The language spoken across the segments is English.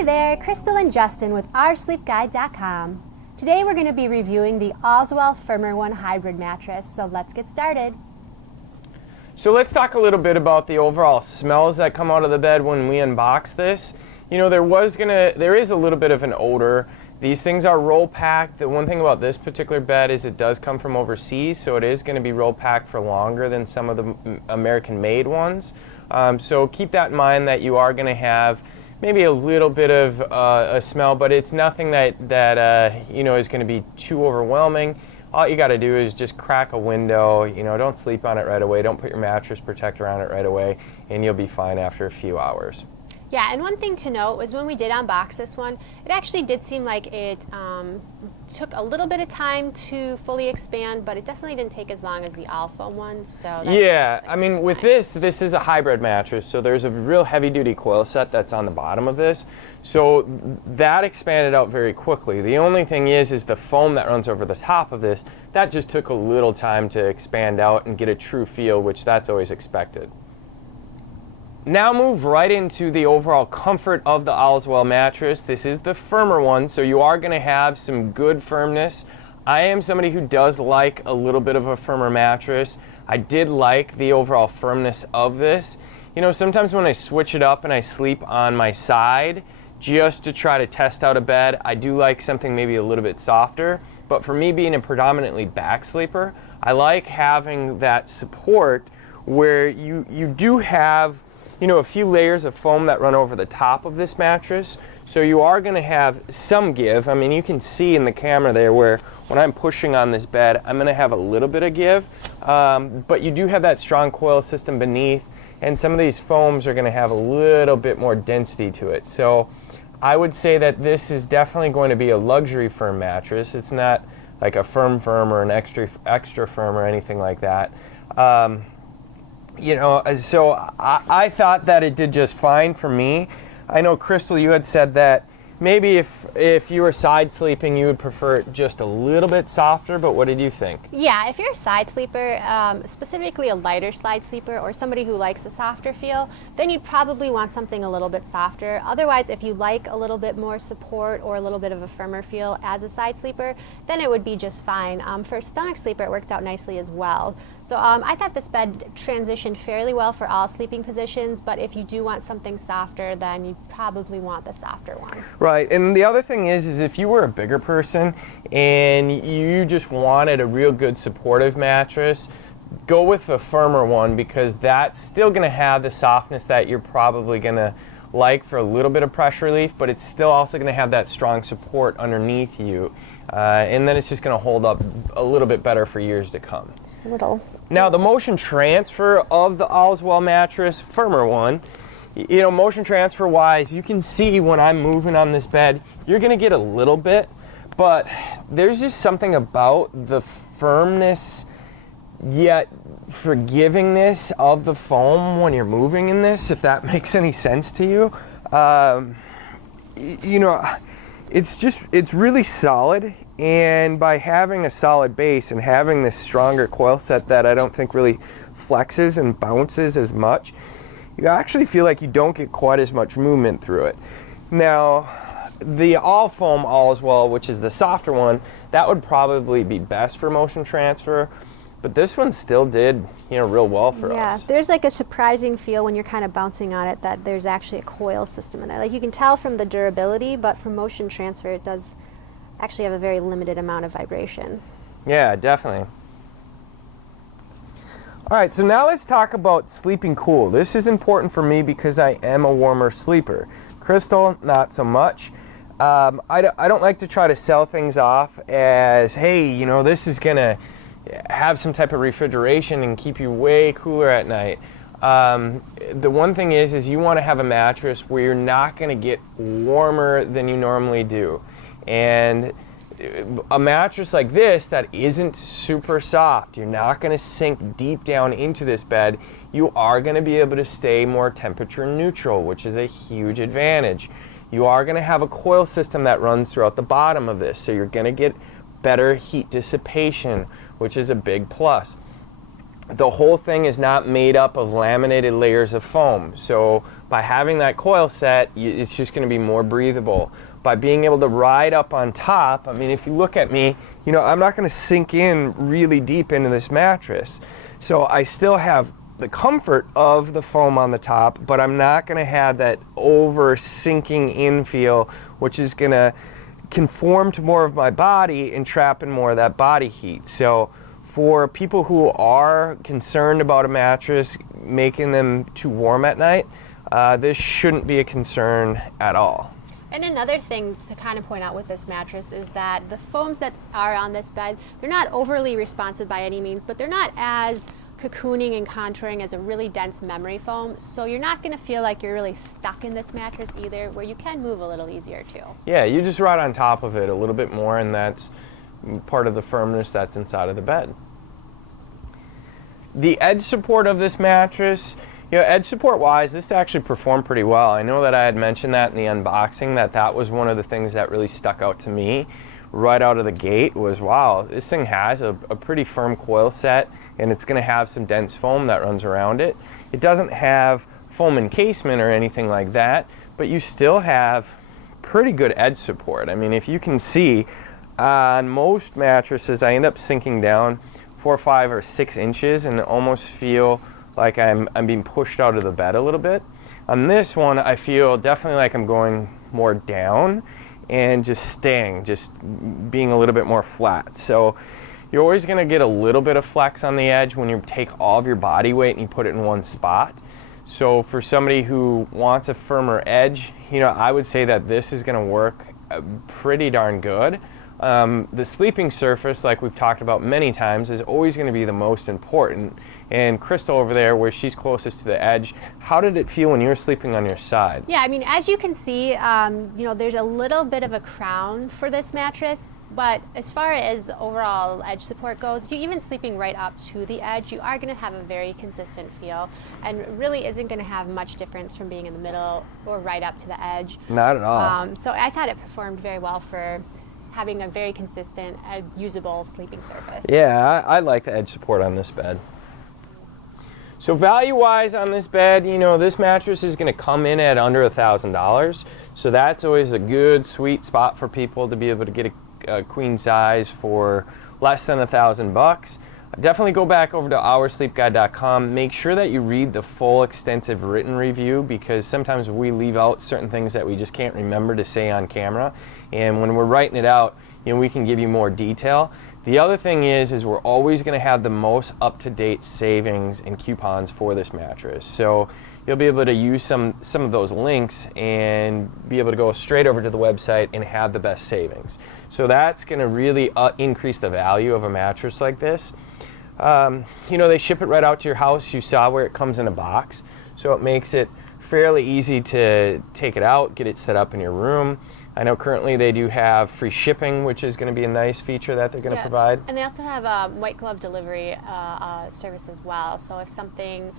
Hey there, Crystal and Justin with oursleepguide.com. Today we're going to be reviewing the Allswell Firmer One Hybrid mattress, so let's get started. So let's talk a little bit about the overall smells that come out of the bed when we unbox this. You know, there is a little bit of an odor. These things are roll packed. The one thing about this particular bed is it does come from overseas, so it is going to be roll packed for longer than some of the American made ones. So keep that in mind, that you are going to have maybe a little bit of a smell, but it's nothing that you know, is going to be too overwhelming. All you got to do is just crack a window. You know, don't sleep on it right away. Don't put your mattress protector on it right away, and you'll be fine after a few hours. Yeah, and one thing to note was when we did unbox this one, it actually did seem like it took a little bit of time to fully expand, but it definitely didn't take as long as the all-foam one. So yeah, I mean, with this is a hybrid mattress, so there's a real heavy-duty coil set that's on the bottom of this, so that expanded out very quickly. The only thing is the foam that runs over the top of this, that just took a little time to expand out and get a true feel, which that's always expected. Now move right into the overall comfort of the Allswell mattress. This is the firmer one, so you are going to have some good firmness. I am somebody who does like a little bit of a firmer mattress. I did like the overall firmness of this. You know, sometimes when I switch it up and I sleep on my side just to try to test out a bed, I do like something maybe a little bit softer. But for me, being a predominantly back sleeper, I like having that support where you do have, you know, a few layers of foam that run over the top of this mattress, so you are going to have some give. I mean, you can see in the camera there where when I'm pushing on this bed, I'm going to have a little bit of give, but you do have that strong coil system beneath, and some of these foams are going to have a little bit more density to it. So I would say that this is definitely going to be a luxury firm mattress. It's not like a firm or an extra firm or anything like that. You know, so I thought that it did just fine for me. I know, Crystal, you had said that maybe if you were side sleeping, you would prefer it just a little bit softer, but what did you think? Yeah, if you're a side sleeper, specifically a lighter side sleeper or somebody who likes a softer feel, then you'd probably want something a little bit softer. Otherwise, if you like a little bit more support or a little bit of a firmer feel as a side sleeper, then it would be just fine. For a stomach sleeper, it worked out nicely as well. So I thought this bed transitioned fairly well for all sleeping positions, but if you do want something softer, then you probably want the softer one. Right, and the other thing is if you were a bigger person and you just wanted a real good supportive mattress, go with a firmer one, because that's still going to have the softness that you're probably going to like for a little bit of pressure relief, but it's still also going to have that strong support underneath you, and then it's just going to hold up a little bit better for years to come. Now, the motion transfer of the Allswell mattress, firmer one, you know, motion transfer wise, you can see when I'm moving on this bed, you're going to get a little bit, but there's just something about the firmness yet forgivingness of the foam when you're moving in this, if that makes any sense to you. You know, it's really solid, and by having a solid base and having this stronger coil set that I don't think really flexes and bounces as much, you actually feel like you don't get quite as much movement through it. Now, the all foam Allswell, which is the softer one, that would probably be best for motion transfer, but this one still did, you know, real well for us. Yeah, there's like a surprising feel when you're kind of bouncing on it that there's actually a coil system in there. Like, you can tell from the durability, but for motion transfer, it does actually have a very limited amount of vibrations. Yeah, definitely. All right, so now let's talk about sleeping cool. This is important for me because I am a warmer sleeper. Crystal, not so much. I don't like to try to sell things off as, hey, you know, this is gonna have some type of refrigeration and keep you way cooler at night. The one thing is you want to have a mattress where you're not going to get warmer than you normally do. And a mattress like this that isn't super soft, you're not going to sink deep down into this bed. You are going to be able to stay more temperature neutral, which is a huge advantage. You are going to have a coil system that runs throughout the bottom of this, so you're going to get better heat dissipation, which is a big plus. the whole thing is not made up of laminated layers of foam. So by having that coil set, it's just going to be more breathable. By being able to ride up on top, I mean, if you look at me, you know, I'm not going to sink in really deep into this mattress. So I still have the comfort of the foam on the top, but I'm not going to have that over sinking in feel, which is going to conform to more of my body and trap in more of that body heat. So for people who are concerned about a mattress making them too warm at night, this shouldn't be a concern at all. And another thing to kind of point out with this mattress is that the foams that are on this bed, they're not overly responsive by any means, but they're not as cocooning and contouring as a really dense memory foam. So you're not going to feel like you're really stuck in this mattress either, where you can move a little easier too. Yeah, you just ride on top of it a little bit more, and that's part of the firmness that's inside of the bed. The edge support of this mattress, you know, edge support wise, this actually performed pretty well. I know that I had mentioned that in the unboxing, that was one of the things that really stuck out to me right out of the gate was, wow, this thing has a pretty firm coil set, and it's going to have some dense foam that runs around it. It doesn't have foam encasement or anything like that, but you still have pretty good edge support. I mean, if you can see, on most mattresses, I end up sinking down 4, 5, or 6 inches and almost feel like I'm being pushed out of the bed a little bit. On this one, I feel definitely like I'm going more down and just being a little bit more flat. So you're always going to get a little bit of flex on the edge when you take all of your body weight and you put it in one spot. So for somebody who wants a firmer edge, you know, I would say that this is going to work pretty darn good. The sleeping surface, like we've talked about many times, is always going to be the most important. And Crystal over there, where she's closest to the edge, how did it feel when you were sleeping on your side? Yeah, I mean, as you can see, you know, there's a little bit of a crown for this mattress, but as far as overall edge support goes, even sleeping right up to the edge, you are going to have a very consistent feel, and really isn't going to have much difference from being in the middle or right up to the edge. Not at all. So I thought it performed very well for having a very consistent, usable sleeping surface. Yeah, I like the edge support on this bed. So value-wise on this bed, you know, this mattress is going to come in at under $1,000. So that's always a good, sweet spot for people to be able to get a queen size for less than $1,000. Definitely go back over to oursleepguide.com. Make sure that you read the full extensive written review, because sometimes we leave out certain things that we just can't remember to say on camera. And when we're writing it out, you know, we can give you more detail. The other thing is we're always going to have the most up-to-date savings and coupons for this mattress. So you'll be able to use some of those links and be able to go straight over to the website and have the best savings. So that's going to really increase the value of a mattress like this. You know, they ship it right out to your house. You saw where it comes in a box. So it makes it fairly easy to take it out, get it set up in your room. I know currently they do have free shipping, which is going to be a nice feature that they're going to provide. And they also have white glove delivery service as well. So if something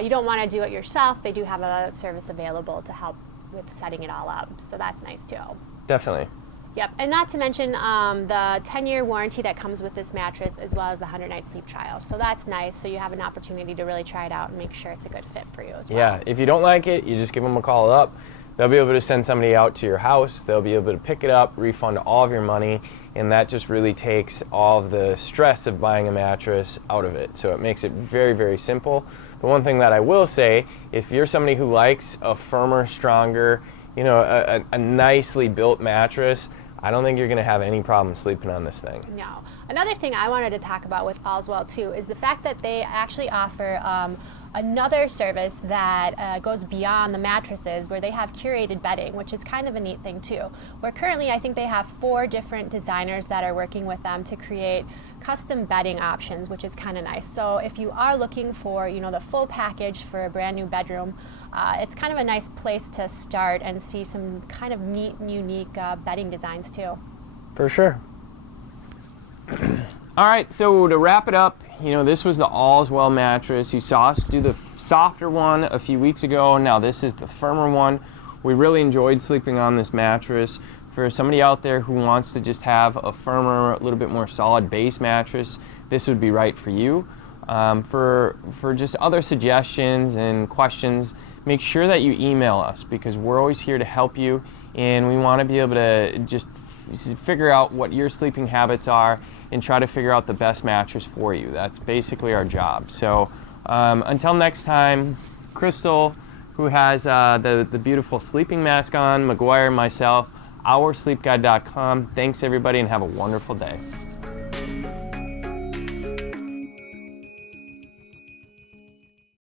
you don't want to do it yourself, they do have a service available to help with setting it all up. So that's nice too. Definitely. Yep, and not to mention the 10-year warranty that comes with this mattress, as well as the 100-night sleep trial. So that's nice. So you have an opportunity to really try it out and make sure it's a good fit for you as well. Yeah, if you don't like it, you just give them a call up. They'll be able to send somebody out to your house. They'll be able to pick it up, refund all of your money, and that just really takes all of the stress of buying a mattress out of it. So it makes it very, very simple. The one thing that I will say, if you're somebody who likes a firmer, stronger, you know, a nicely built mattress, I don't think you're going to have any problem sleeping on this thing. No. Another thing I wanted to talk about with Allswell too is the fact that they actually offer another service that goes beyond the mattresses, where they have curated bedding, which is kind of a neat thing too. Where currently I think they have 4 different designers that are working with them to create custom bedding options, which is kind of nice. So if you are looking for, you know, the full package for a brand new bedroom, it's kind of a nice place to start and see some kind of neat and unique bedding designs too. For sure. All right, so to wrap it up, you know, this was the Allswell mattress. You saw us do the softer one a few weeks ago. Now this is the firmer one. We really enjoyed sleeping on this mattress. For somebody out there who wants to just have a firmer, a little bit more solid base mattress, this would be right for you. For just other suggestions and questions, make sure that you email us, because we're always here to help you, and we want to be able to just figure out what your sleeping habits are and try to figure out the best mattress for you. That's basically our job. So until next time, Crystal, who has the beautiful sleeping mask on, McGuire, myself, oursleepguide.com. Thanks everybody, and have a wonderful day.